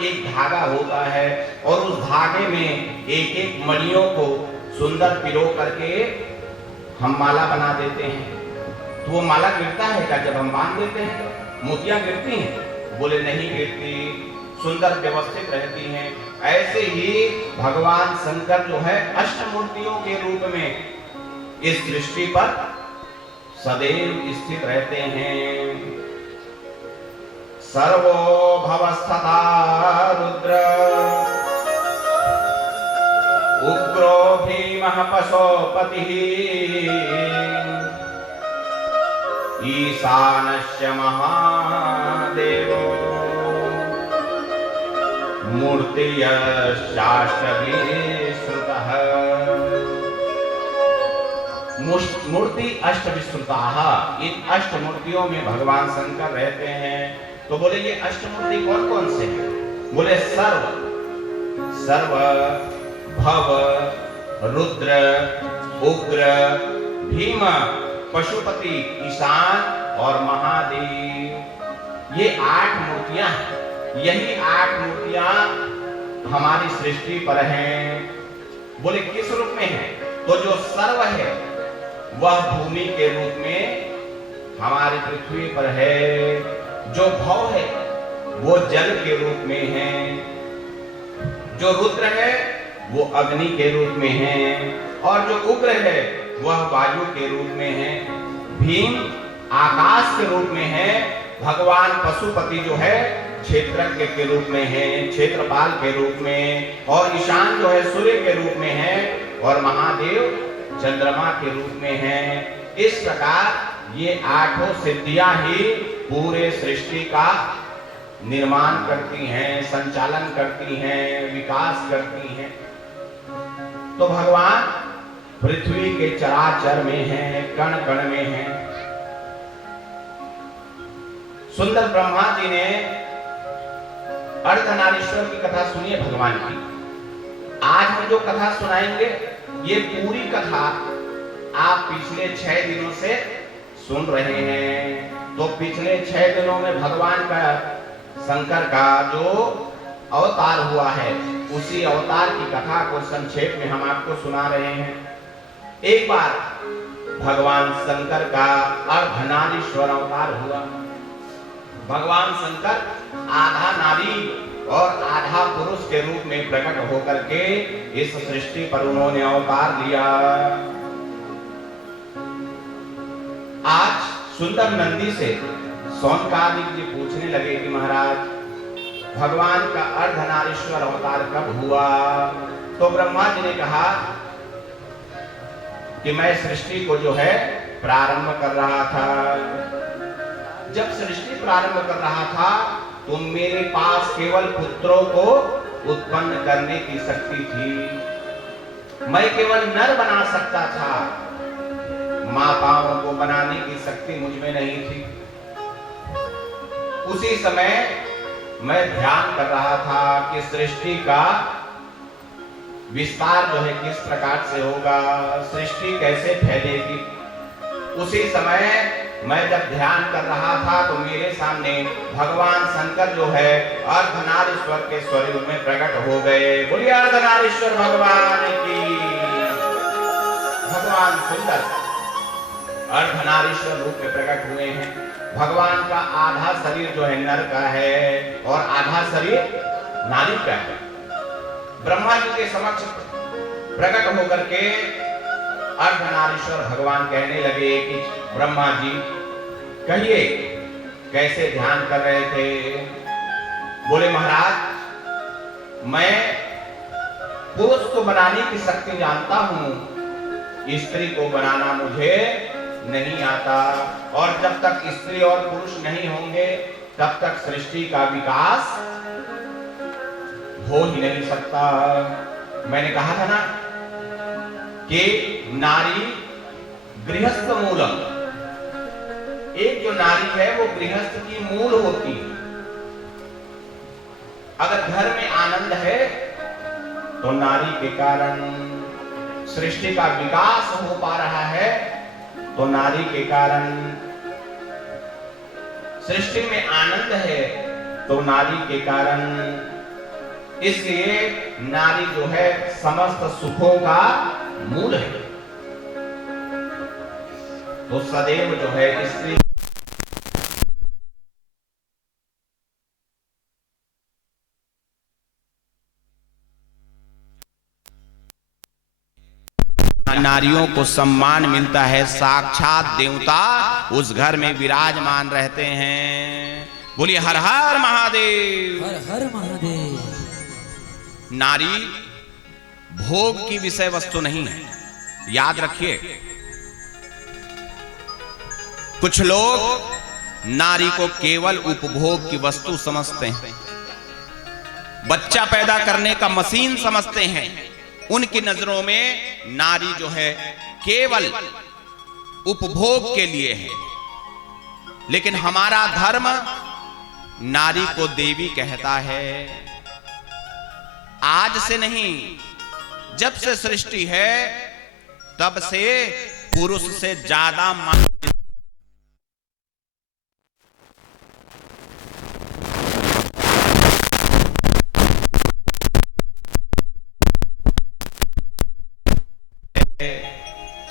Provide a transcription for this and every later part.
एक धागा होता है और उस धागे में एक एक मणियों को सुंदर पिरो करके हम माला बना देते हैं। तो वो माला गिरता है क्या जब हम बांध देते हैं? मोतियां गिरती हैं? बोले नहीं गिरती, सुंदर व्यवस्थित रहती हैं। ऐसे ही भगवान शंकर जो है अष्टमूर्तियों के रूप में इस सृष्टि पर सदैव स्थित रहते हैं। सर्वो भवस्था रुद्र उग्रो भीमः पशुपतिः ईशानस्य महादेवो मूर्तियश्चाष्टभिः श्रुतः। मूर्ति अष्टविश्रुताः, इन अष्टमूर्तियों में भगवान शंकर रहते हैं। तो बोले ये अष्टमूर्ति कौन कौन से हैं? बोले सर्व, सर्व, भव, रुद्र, उग्र, भीम, पशुपति, ईशान और महादेव। ये 8 मूर्तियां हैं। यही 8 मूर्तियां हमारी सृष्टि पर हैं। बोले किस रूप में है? तो जो सर्व है वह भूमि के रूप में हमारी पृथ्वी पर है। जो भव है वो जल के रूप में है। जो रुद्र है वो अग्नि के रूप में है और जो उग्र है वह वायु के रूप में है। भीम आकाश के रूप में है। भगवान पशुपति जो है क्षेत्रज्ञ के रूप में है, क्षेत्रपाल के रूप में, और ईशान जो है सूर्य के रूप में है और महादेव चंद्रमा के रूप में है। इस प्रकार ये 8 सिद्धियां ही पूरे सृष्टि का निर्माण करती हैं, संचालन करती हैं, विकास करती हैं। तो भगवान पृथ्वी के चराचर में है, कण कण में है। सुंदर ब्रह्मा जी ने अर्धनारीश्वर की कथा सुनी है भगवान की। आज हम जो कथा सुनाएंगे ये पूरी कथा आप पिछले 6 दिनों से सुन रहे हैं। तो पिछले 6 दिनों में भगवान का, शंकर का जो अवतार हुआ है उसी अवतार की कथा को संक्षेप में हम आपको सुना रहे हैं। एक बार भगवान शंकर का अर्धनारीश्वर अवतार हुआ। भगवान शंकर आधा नारी और आधा पुरुष के रूप में प्रकट होकर के इस सृष्टि पर उन्होंने अवतार लिया। आज सुंदर नंदी से सौनकादिक जी पूछने लगे कि महाराज भगवान का अर्धनारीश्वर अवतार कब हुआ? तो ब्रह्मा जी ने कहा कि मैं सृष्टि को जो है प्रारंभ कर रहा था। जब सृष्टि प्रारंभ कर रहा था तो मेरे पास केवल पुत्रों को उत्पन्न करने की शक्ति थी। मैं केवल नर बना सकता था, माताओं को बनाने की शक्ति मुझ में नहीं थी। उसी समय मैं ध्यान कर रहा था कि सृष्टि का विस्तार जो है किस प्रकार से होगा, सृष्टि कैसे फैलेगी। उसी समय मैं जब ध्यान कर रहा था तो मेरे सामने भगवान शंकर जो है अर्धनारीश्वर के स्वरूप में प्रकट हो गए। बोलिए अर्धनारीश्वर भगवान की। भगवान सुंदर अर्धनारीश्वर रूप में प्रकट हुए हैं। भगवान का आधा शरीर जो है नर का है और आधा शरीर नारी का है। ब्रह्मा जी के समक्ष प्रकट होकर के अर्धनारीश्वर भगवान कहने लगे कि ब्रह्मा जी कहिए कैसे ध्यान कर रहे थे? बोले महाराज मैं पुरुष को बनाने की शक्ति जानता हूं, स्त्री को बनाना मुझे नहीं आता। और जब तक स्त्री और पुरुष नहीं होंगे तब तक सृष्टि का विकास हो ही नहीं सकता। मैंने कहा था ना कि नारी गृहस्थ मूलम, एक जो नारी है वो गृहस्थ की मूल होती है। अगर घर में आनंद है तो नारी के कारण सृष्टि का विकास हो पा रहा है, तो नारी के कारण सृष्टि में आनंद है तो नारी के कारण इसलिए नारी जो है समस्त सुखों का मूल है। तो सदैव जो है स्त्री नारियों को सम्मान मिलता है, साक्षात देवता उस घर में विराजमान रहते हैं। बोलिए हर हर महादेव, हर हर महादेव। नारी भोग की विषय वस्तु नहीं है, याद रखिए। कुछ लोग नारी को केवल उपभोग की वस्तु समझते हैं, बच्चा पैदा करने का मशीन समझते हैं। उनकी नजरों में नारी जो है केवल उपभोग के लिए है। लेकिन हमारा धर्म नारी को देवी कहता है। आज से नहीं, जब से सृष्टि है तब से पुरुष से ज्यादा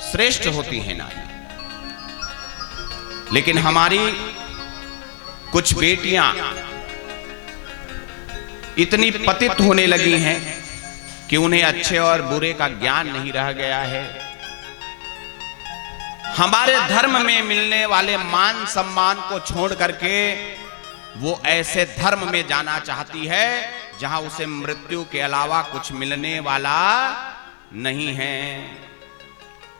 श्रेष्ठ होती है नारी। लेकिन हमारी कुछ बेटियां इतनी पतित होने लगी हैं कि उन्हें अच्छे और बुरे का ज्ञान नहीं रह गया है। हमारे धर्म में मिलने वाले मान सम्मान को छोड़ करके वो ऐसे धर्म में जाना चाहती है जहां उसे मृत्यु के अलावा कुछ मिलने वाला नहीं है।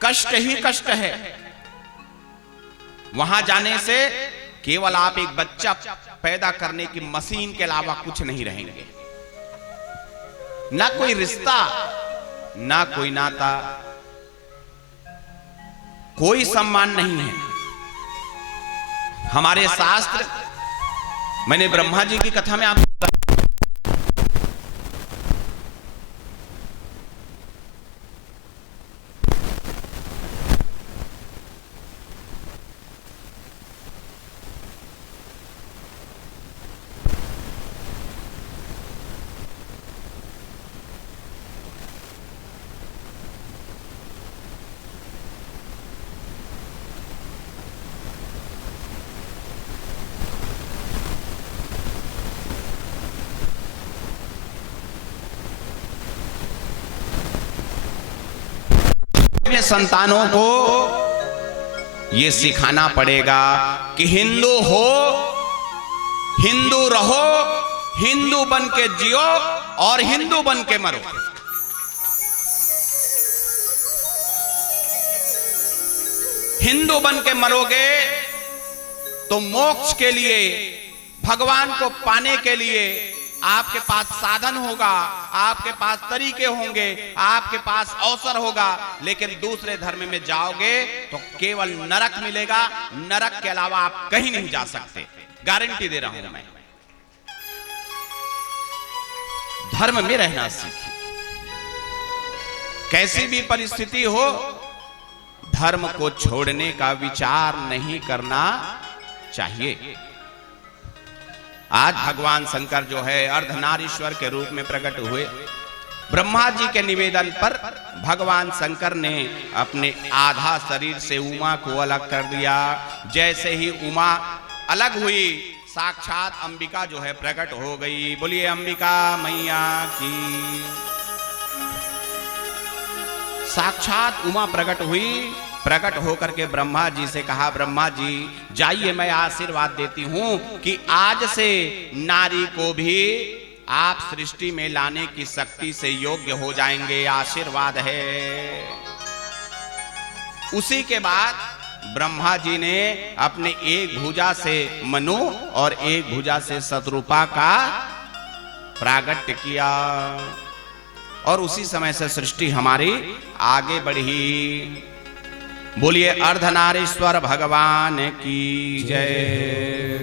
कष्ट ही कष्ट है। वहां जाने से केवल आप एक बच्चा पैदा करने की मशीन के अलावा कुछ नहीं रहेंगे। ना कोई रिश्ता, ना कोई नाता, कोई सम्मान नहीं है। हमारे शास्त्र, मैंने ब्रह्मा जी की कथा में आपको संतानों को यह सिखाना पड़ेगा कि हिंदू हो, हिंदू रहो, हिंदू बन के जियो और हिंदू बन के मरो। हिंदू बन के मरोगे तो मोक्ष के लिए, भगवान को पाने के लिए आपके पास साधन होगा, आपके पास तरीके होंगे, आपके पास अवसर होगा। लेकिन दूसरे धर्म में जाओगे तो केवल नरक मिलेगा। नरक के अलावा आप कहीं नहीं जा सकते, गारंटी दे रहा हूं मैं। धर्म में रहना सीखिए। कैसी भी परिस्थिति हो, धर्म को छोड़ने का विचार नहीं करना चाहिए। आज भगवान शंकर जो है अर्धनारीश्वर के रूप में प्रकट हुए। ब्रह्मा जी के निवेदन पर भगवान शंकर ने अपने आधा शरीर से उमा को अलग कर दिया। जैसे ही उमा अलग हुई, साक्षात अंबिका जो है प्रकट हो गई। बोलिए अंबिका मैया की। साक्षात उमा प्रकट हुई। प्रकट होकर के ब्रह्मा जी से कहा, ब्रह्मा जी जाइए, मैं आशीर्वाद देती हूं कि आज से नारी को भी आप सृष्टि में लाने की शक्ति से योग्य हो जाएंगे, आशीर्वाद है। उसी के बाद ब्रह्मा जी ने अपने एक भुजा से मनु और एक भुजा से शतरूपा का प्रागट्य किया और उसी समय से सृष्टि हमारी आगे बढ़ी। बोलिए अर्धनारीश्वर भगवान की जय।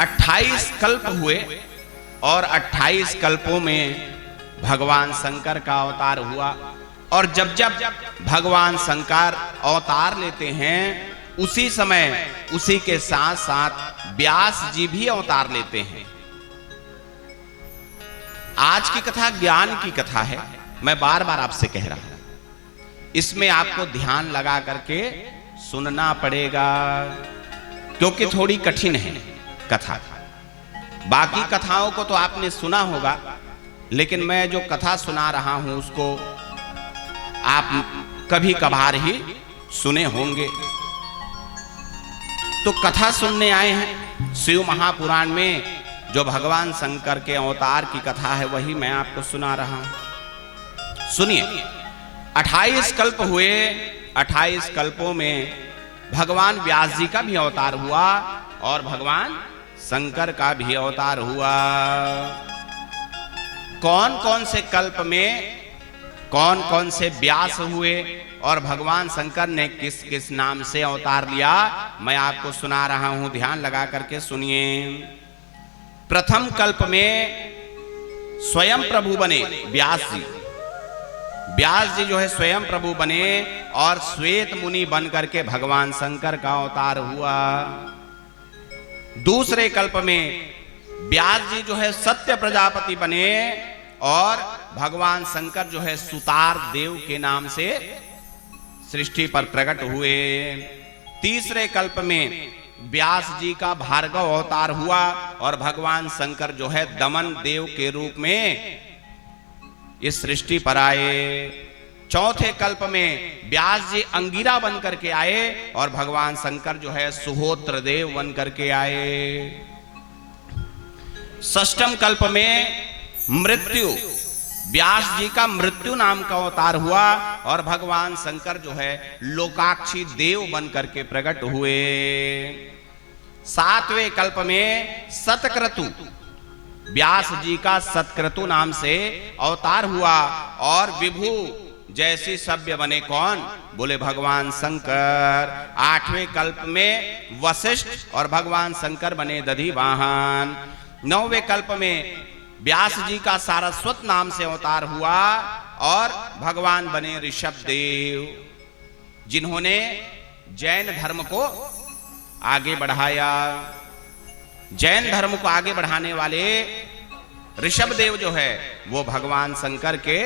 28 कल्प हुए और 28 कल्पों में भगवान शंकर का अवतार हुआ। और जब जब भगवान शंकर अवतार लेते हैं, उसी समय उसी के साथ साथ व्यास जी भी अवतार लेते हैं। आज की कथा ज्ञान की कथा है, मैं बार बार आपसे कह रहा हूं, इसमें आपको ध्यान लगा करके सुनना पड़ेगा, क्योंकि थोड़ी कठिन है कथा। बाकी कथाओं को तो आपने सुना होगा, लेकिन मैं जो कथा सुना रहा हूं उसको आप कभी कभार ही सुने होंगे। तो कथा सुनने आए हैं, शिव महापुराण में जो भगवान शंकर के अवतार की कथा है वही मैं आपको सुना रहा हूं। सुनिए, 28 कल्प हुए, 28 कल्पों में भगवान व्यास जी का भी अवतार हुआ और भगवान शंकर का भी अवतार हुआ। कौन कौन से कल्प में कौन कौन से व्यास हुए और भगवान शंकर ने किस किस नाम से अवतार लिया, मैं आपको सुना रहा हूं, ध्यान लगा करके सुनिए। प्रथम कल्प में स्वयं प्रभु बने व्यास जी। व्यास जी जो है स्वयं प्रभु बने और श्वेत मुनि बन करके भगवान शंकर का अवतार हुआ। दूसरे कल्प में व्यास जी जो है सत्य प्रजापति बने और भगवान शंकर जो है सुतार देव के नाम से सृष्टि पर प्रकट हुए। तीसरे कल्प में व्यास जी का भार्गव अवतार हुआ और भगवान शंकर जो है दमन देव के रूप में इस सृष्टि पर आए। चौथे कल्प में व्यास जी अंगिरा बन करके आए और भगवान शंकर जो है सुहोत्र देव बन करके आए। षष्ठम कल्प में मृत्यु, व्यास जी का मृत्यु नाम का अवतार हुआ और भगवान शंकर जो है लोकाक्षी देव बन करके प्रकट हुए। सातवें कल्प में सतक्रतु, व्यास जी का सतक्रतु नाम से अवतार हुआ और विभु जैसी सभ्य बने। कौन? बोले भगवान शंकर। आठवें कल्प में वशिष्ठ और भगवान शंकर बने दधिवाहन। नौवें कल्प में व्यास जी का सारस्वत नाम से अवतार हुआ और भगवान बने ऋषभ देव, जिन्होंने जैन धर्म को आगे बढ़ाया। जैन धर्म को आगे बढ़ाने वाले ऋषभ देव जो है वो भगवान शंकर के